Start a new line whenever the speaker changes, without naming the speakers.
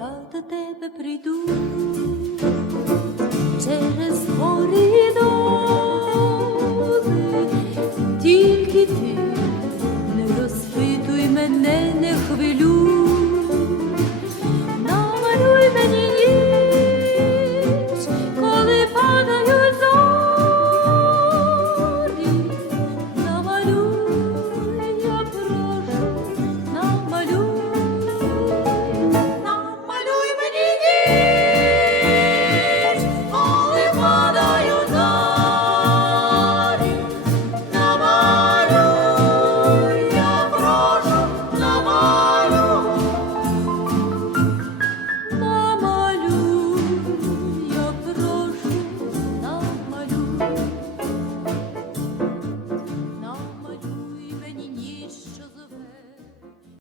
Я до тебе прийду через коридори, тільки ти не розпитуй мене, не хвилюй.